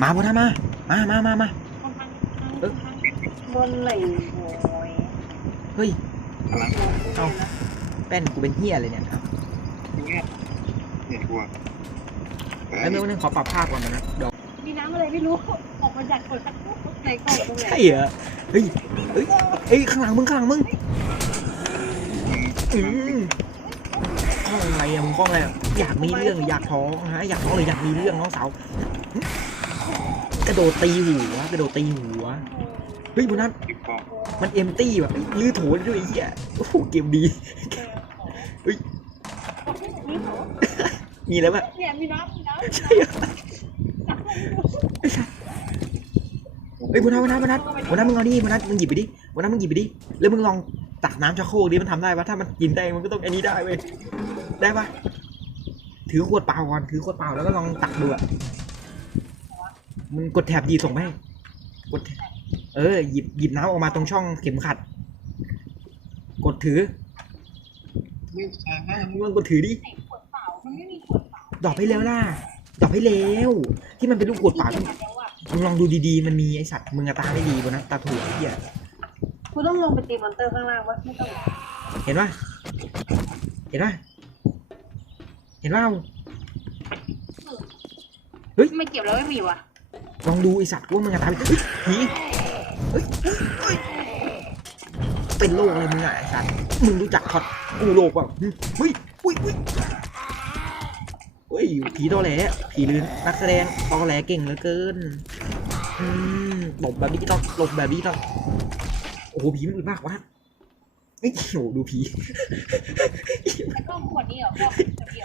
มาบนนะมา มามามามาบนไหนโอ้ยเฮ้ยพลังเอาแป้นกูเป็นเฮียเลยเนี่ยครับเงียบเห็นกลัวเออไอ้เมื่อวันนึงขอปรับภาพก่อนนะดอกมีน้ำอะไรไม่รู้ ออกมาจากคนในกล่องตรงไหนใช่เหรอ เฮ้ย เฮ้ยเฮ้ยข้างหลังมึงข้างหลังมึงอืมข้องอะไรอะมึงข้องอะไรอะอยากมีเรื่องหรืออยากท้องฮะ อยากท้องหรืออยากมีเรื่องน้องสาวหึ กระโดดตีหัวกระโดดตีหัวเฮ้ยบุญนัทติดกล้องมันเอ็มตี้แบบเฮ้ยลื้อโถได้ด้วยไอ้เหี้ยโอ้โหเกมดีมีเขามีแล้วปะเนี่ยมีน้ำมีน้ำใช่เหรอเฮ้ยบุญนัทบุญนัทบุญนัทบุญนัทมึงเอาดิบุญนัทมึงหยิบไปดิบุญนัทมึงหยิบไปดิแล้วมึงลองตักน้ำชักโครกดิมันทำได้ปะถ้ามันกินได้มันก็ต้องอันนี้ได้เว้ยได้ปะถือขวดเปล่าก่อนถือขวดเปล่าแล้วก็ลองตักดูอะ มึงกดแถบดีส่งไปให้กดแถบเออ หยิบหยิบน้ำออกมาตรงช่องเข็มขัด กดถือไม่ใช่มึงลองกดถือดิไหนขวดเปล่ามันไม่มีขวดเปล่าดอกให้แล้วล่ะดอกให้แล้ว ที่มันเป็นลูกขวดเปล่าแล้วอะมึงลองดูดีๆ มันมีไอสัตว์มึงอะตาไม่ดีบนนะตาถูกไอ้เหี้ยกูต้องลงไปตีมอนเตอร์ข้างล่างวะไม่ต้องเห็นปะเห็นปะเห็นปะไม่เก็บแล้วไม่มีวะ ลองดูไอสัตว์ว่ามึงอะตาไม่ดีเฮ้ยผีเป็นโรคอะไรมึงอะไอสัตว์มึงรู้จักคอดกูโรคเปล่าเฮ้ยเฮ้ยเฮ้ยเฮ้ยผีตอแหลผีลืนนักแสดงตอแหลเก่งเหลือเกินอืมหลบแบบนี้ต้องหลบแบบนี้ต้องโอ้โหผีมันอึดมากวะเฮ้ยโอ้โหดูผีก็ขวดนี้เหรอก็เดีย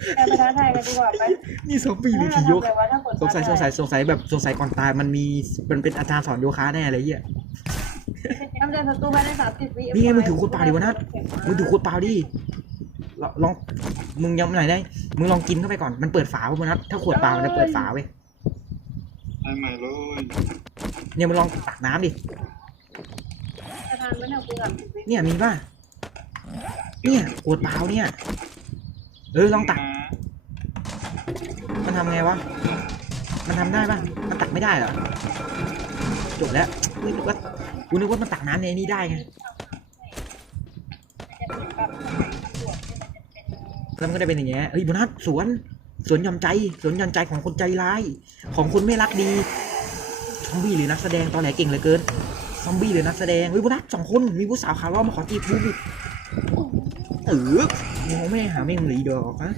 วไปประท้าทายกันดีกว่าไปนี่ซอมบี้หรือผีโยกทำอะไรวะถ้ากดสงสัยสงสัยสงสัยแบบสงสัยก่อนตายมันมีมันเป็นอาจารย์สอนโยคะแน่เลยเหี้ยทำใจศัตรูภายในสามสิบวินี่ไงมึงถือขวดเปล่าดิวะนัทมึงถือขวดเปล่าดิลองลองมึงยังไหนได้ มึงลองกินเข้าไปก่อนมันเปิดฝาเว้ยมึงนัทถ้าขวดเปล่ามันจะเปิดฝาเว้ยใช่ไหมเลยเนี่ยมึงลองตักน้ำดิจะทานไหมเนี่ยกูสามสิบวิเนี่ยมีป่ะเนี่ยขวดเปล่าเนี่ยเออลองตัก มันทำไงวะ มันทำได้ปะมันตักไม่ได้เหรอ จบแล้วกูนึกว่ากูนึกว่ามันตักน้ำในนี้ได้ไง แล้วมันก็ได้เป็นอย่างเงี้ยเฮ้ยโบนัสสวน สวนยอมใจ สวนยอมใจของคนใจร้าย ของคนไม่รักดี ซอมบี้หรือนักแสดงตอนแหลเก่งเหลือเกิน ซอมบี้หรือนักแสดงเฮ้ยโบนัสสองคน มีผู้สาวขาวล้อมาขอจีบกูบิ เออมึงไม่หาแม่งหลีดอกฮะ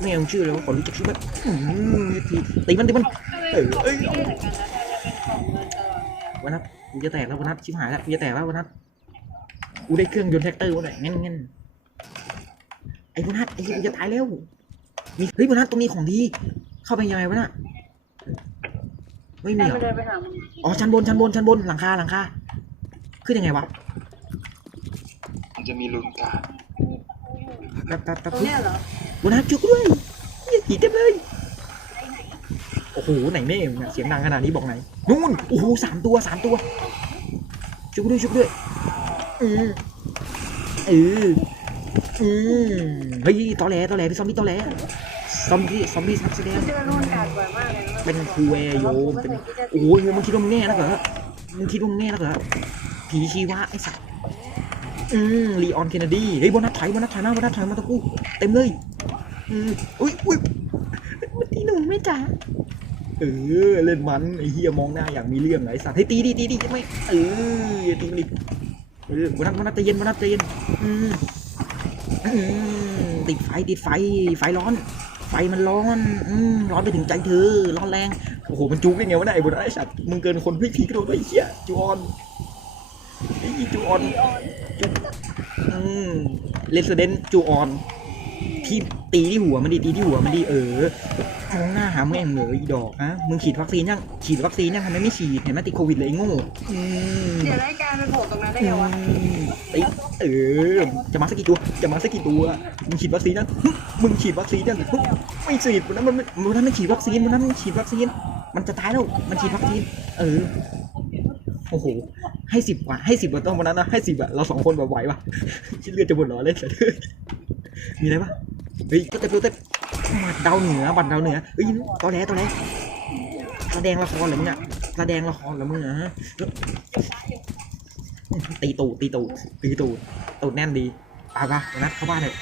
แม่งชื่ออะไรวะขอรู้จักชื่อมันอืมทีตีมันตีมันเออเอ้ยไม่ได้เหมือนกันนะถ้าจะเป็นของเงินเจอวันนัทกูจะแตกแล้ววันนัทชิบหายแล้วกูจะแตกแล้ววันนัทกูได้เครื่องยนต์แท็กเตอร์วันไหนงั้นงั้นไอ้วันนัทไอ้เหี้ยกูจะตายแล้วมีเฮ้ยวันนัทตรงนี้ของดี เข้าไปยังไงวะน่ะไม่มีแต่เหรไปอเดินไปหามึงอ๋อชั้นบนชั้นบนชั้นบนหลังคาหลังคาขึ้นยังไงวะมันจะมีลุ้นการ แป๊บแป๊บแป๊บตรงเฮ้ยเนี้ยเหรอวันนัทจุกด้วยเหี้ยผีเต็มเลย โอ้โห ไหนแม่งอะเสียงดังขนาดนี้บอกไหนนู่นโอ้โหสามตัวสามตัว จุกด้วยจุกด้วยอืมเอออืมเฮ้ยตอแหลตอแหลเป็นซอมบี้ตอแหลซอมบี้ซอมบี้ทักแสดงเจอรุ่นการบ่อยมากเลยะเป็นครูเวโยมเป็นโอ้ยมึงคิดว่ามึงแน่นะเหรอมึงคิดว่ามึงแน่นะเหรอผีชีวะไอ้สัส อืมลีออนเคนเนดีเฮ้ยบนนัดถอยบนนัดถอยมาบนนัดถอยมาตะกูเต็มเลยอืมอุ้ยอุ้ยมันตีหนุ่มไม่จ๋าเออเล่นมันไอ้เฮียมองหน้าอย่างมีเรื่องไอ้สัสให้ยตีดิตีดิจะไม่เอออย่าตีมันดิเออบนนัดบนนัดใจเย็นบนนัดใจเย็นอืมอืมติดไฟติดไฟไฟร้อน ไฟมันร้อนอืมร้อนไปถึงใจเธอร้อนแรงโอ้โหมันจุกได้ไงวะเนี่ยไอ้บนไอ้สัตว์มึงเกินคนพี่ผีกระโดดไปเหี้ยจูออนไอ้จูออนจุกอืม เลสเดนจูออนที่ตีที่หัวมันดีตีที่หัวมันดีเออมองหน้าหาแม่งเหงออีดอกฮะมึงฉีดวัคซีนยังฉีดวัคซีนยังทำไมไม่ฉีดเห็นไหมติดโควิดเลยไอ้โง่อืมเดี๋ยวรายการมันโผล่ตรงนั้นได้ไงวะติเออจะมาสักกี่ตัวจะมาสักกี่ตัวมึงฉีดวัคซีนยังหึมึงฉีดวัคซีนยังหึไม่ฉีดมันนั้นมันไม่มันนั้นไม่ฉีดวัคซีนมันนั้นไม่ฉีดวัคซีน มันจะตายแล้วมันฉีดวัคซีน เออโอ้โห ให้สิบกว่า ให้สิบกว่าต้องวันนั้นนะให้สิบอะเราสองคนแบบไหวปะคิดเลือดจะหมดเหรอเล่นเสร็จมีอะไรปะเฮ้ยก็เต็มเต็มมาดาวเหนือบัตรดาวเหนือเอ้ยตอแหลตอแหลแสดงละครเหรอมึงอะแสดงละครเหรอมึงอะฮะตีตูดตีตูดตีตูดตูดแน่นดีไปปะวันนัดเข้าบ้านเถอะ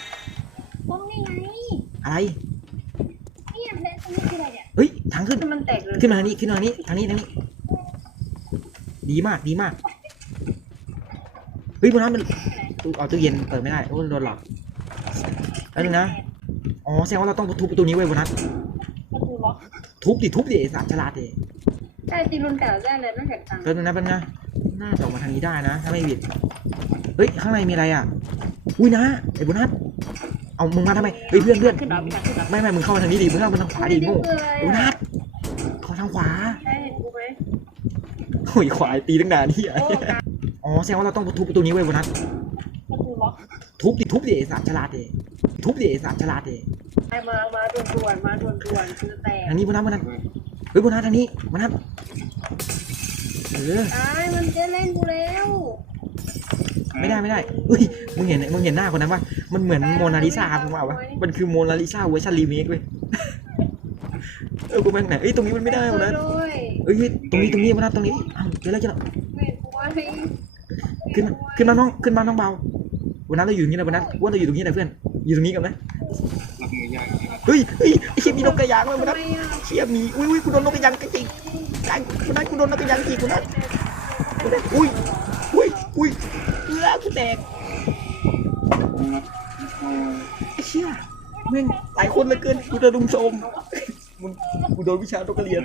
ตรงนี้ไงอะไรเนี่ยเพชรตรงนี้คืออะไรเนี่ยเฮ้ยทางขึ้นคือมันแตกเลยขึ้นมาทางนี้ขึ้นมาทางนี้ทางนี้ทางนี้ ดีมากดีมากเฮ้ยบนนั้นมันตู้เอาตู้เย็นเปิดไม่ได้โอ้โดนหลอกแล้วนึงนะอ๋อแสดงว่าเราต้องทุบประตูนี้ไว้ยบนนั้นประตูล็อกทุบดิทุบดิไอ้สารฉลาดดิใช่ตีรุนเก่าได้เลยไม่แตกต่างแป๊บนึงนะแป๊บนึงนะน่าจะออกมาทางนี้ได้นะถ้าไม่ผิดเฮ้ยข้างในมีอะไรอะอุ้ยนะไอ้บนนั้นเอามึงมาทำไมเฮ้ยเพื่อนเพื่อนขึ้นดอกพี่ขึ้นดอกไม่ไม่มึงเข้ามาทางนี้ดิมึงเข้ามาทางขวาดิโง่คืออะไรไอ้บนอะนั้นเข้าทางขวาใช่เห็นกูไหมโอ้ยควายตีตั้งนานที่โอ้กลางอ๋อ แสดงว่าเราต้องทุบประตูนี้ไว้ยบนนั้นประตูล็อกทุบดิทุบดิไอ้สารฉลาดดิทุบดิไอ้สารฉลาดดิมามาด่วนด่วนๆมาด่วนด่วนๆคือแตกทางนี้บนนั้นบนนั้นเฮ้ยบนนั้นทางนี้บนนั้นเออตายมันจะเล่นกูแล้วไม่ได้ไม่ได้เฮ้ยมึงเห็นมึงเห็นหน้าคนนั้นปะมันเหมือนโมนาลิซามึงว่าวะมันคือโมนาลิซาเวอร์ชันรีเมคเว้ยเออกูแม่งไหนเอ้ยตรงนี้มันไม่ได้บนนั้นด้วยเอ้ยตรงนี้ตรงนี้บนนั้นตรงนี้อ้าวเจอแล้วเจอแล้วเห็นกูไว้ ขึ้นมาขึ้นมาน้องขึ้นมาน้องเบาบนนั้นเราอยู่ตรงนี้นะบนนั้นว่าเราอยู่ตรงนี้นะเพื่อนอยู่ตรงนี้กันไหมรับมือยากจริงๆเฮ้ยเฮ้ยไอ้เชี่ยมีนกกระยางเลยบนทำนั้นไมอะเชี่ยมีอุ้ยอุ้ยกูโดนนกกระยางจริงๆกันบนนั้นกูโดนนกกระยางจริงบนนั้นบนนั้นอุ้ยอุ้ยอุ้ยเอื้อกูแตกไอ้เชี่ยแม่งหลายคนเหลือเกินกูจะดุมโทรมมึงกูโดนวิชานกกระเรียน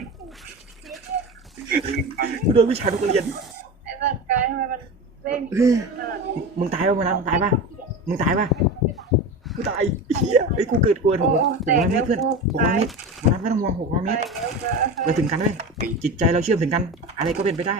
กูโดนวิชานกกระเรียนไอ้สัตว์กายทำไมมัน เล่นเฮ้ยขนาดนี้มึงตายป่ะมึงนะมึงตายป่ะมึงตายป่ะกูตายไอ้เฮียไอ้ยกูเกิดกวนหกหกร้อยเมตรเพื่อนหกร้อยเมตรวันนั้นไม่ต้องห่วงหกร้อยเมตาตรยแล้วก็เราถึงกันเว้ยจิตใจเราเชื่อมถึงกัน อะไรก็เป็นไปได้